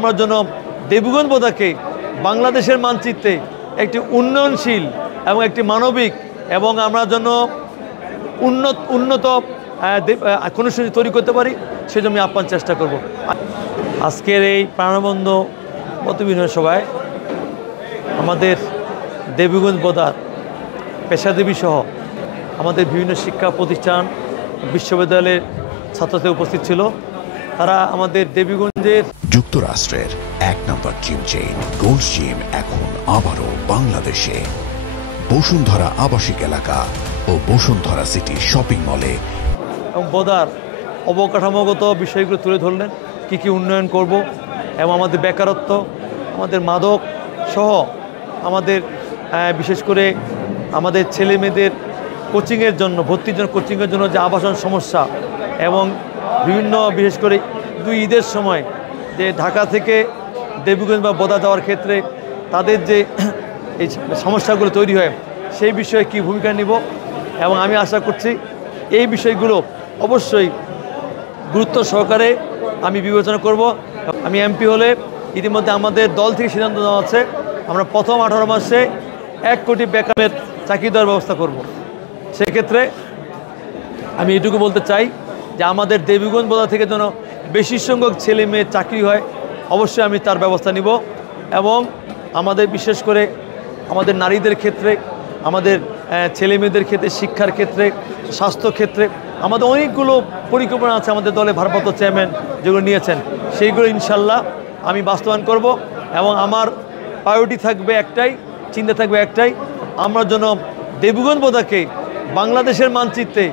আমরা যেন দেবীগঞ্জ বোদাকে বাংলাদেশের মানচিত্রে একটি উন্নয়নশীল এবং একটি মানবিক এবং আমরা যেন উন্নত কর্মসূচি তৈরি করতে পারি সেজন্য আমি আপ্রাণ চেষ্টা করব। আজকের এই প্রাণবন্ধ মতবিনিময় সভায় আমাদের দেবীগঞ্জ বোদার পেশাজীবী সহ আমাদের বিভিন্ন শিক্ষা প্রতিষ্ঠান বিশ্ববিদ্যালয়ের ছাত্রদের উপস্থিত ছিল। তারা আমাদের দেবীগঞ্জের যুক্তরাষ্ট্রের ১ নম্বর জিম চেইন গোল্ড জিম এখন আবারও বাংলাদেশে বসুন্ধরা আবাসিক এলাকা ও বসুন্ধরা সিটি শপিং মলে এবং বোদার অবকাঠামোগত বিষয়গুলো তুলে ধরলেন, কি উন্নয়ন করব এবং আমাদের বেকারত্ব, আমাদের মাদক সহ আমাদের বিশেষ করে আমাদের ছেলে মেয়েদের কোচিংয়ের জন্য ভর্তির জন্য কোচিংয়ের জন্য যে আবাসন সমস্যা এবং বিভিন্ন বিশেষ করে ঈদের সময় যে ঢাকা থেকে দেবীগঞ্জ বা বোদা যাওয়ার ক্ষেত্রে তাদের যে এই সমস্যাগুলো তৈরি হয় সেই বিষয়ে কী ভূমিকা নিব এবং আমি আশা করছি এই বিষয়গুলো অবশ্যই গুরুত্ব সহকারে আমি বিবেচনা করব। আমি এমপি হলে ইতিমধ্যে আমাদের দল থেকে সিদ্ধান্ত নেওয়া আছে আমরা প্রথম 18 মাসে 1 কোটি বেকারের চাকরি দেওয়ার ব্যবস্থা করব। সেক্ষেত্রে আমি এটুকু বলতে চাই যে আমাদের দেবীগঞ্জ বোদা থেকে যেন বেশি সংখ্যক ছেলে মেয়ের চাকরি হয়, অবশ্যই আমি তার ব্যবস্থা নিব এবং আমাদের বিশেষ করে আমাদের নারীদের ক্ষেত্রে, আমাদের ছেলে মেয়েদের ক্ষেত্রে, শিক্ষার ক্ষেত্রে, স্বাস্থ্য ক্ষেত্রে আমাদের অনেকগুলো পরিকল্পনা আছে আমাদের দলে ভারপ্রাপ্ত চেয়ারম্যান যেগুলো নিয়েছেন, সেইগুলো ইনশাল্লাহ আমি বাস্তবায়ন করব এবং আমার প্রায়োরিটি থাকবে একটাই, চিন্তা থাকবে একটাই, আমরা যেন দেবীগঞ্জ বোদাকে বাংলাদেশের মানচিত্রে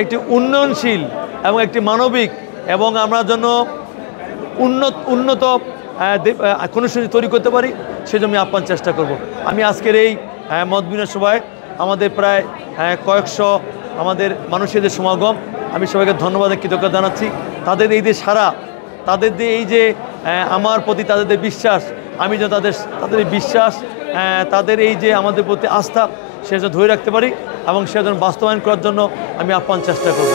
একটি উন্নয়নশীল এবং একটি মানবিক এবং আমরা যেন উন্নত কর্মসূচি তৈরি করতে পারি সেজন্য আমি আপ্রাণ চেষ্টা করব। আমি আজকের এই মতবিনিময় সভায় আমাদের প্রায় কয়েকশো আমাদের মানুষের যে সমাগম, আমি সবাইকে ধন্যবাদ কৃতজ্ঞতা জানাচ্ছি। তাদের এই যে সারা, তাদের যে এই যে আমার প্রতি তাদের যে বিশ্বাস, আমি যেন তাদের এই বিশ্বাস, তাদের এই যে আমাদের প্রতি আস্থা সেটা ধরে রাখতে পারি এবং সেটা বাস্তবায়ন করার জন্য আমি আপ্রাণ চেষ্টা করব।